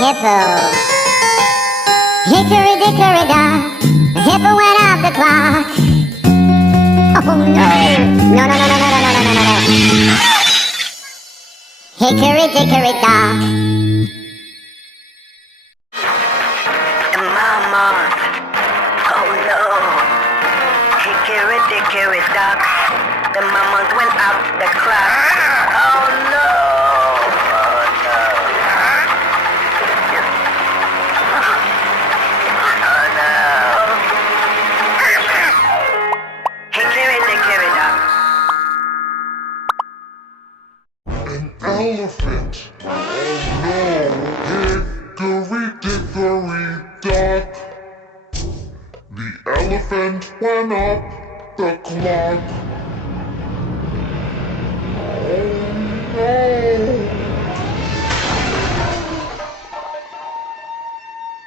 hippo. Hickory dickory dock, the hippo went off the clock. Oh no! No, no, no, no, no, no, no, no, no, no. Hickory dickory dock,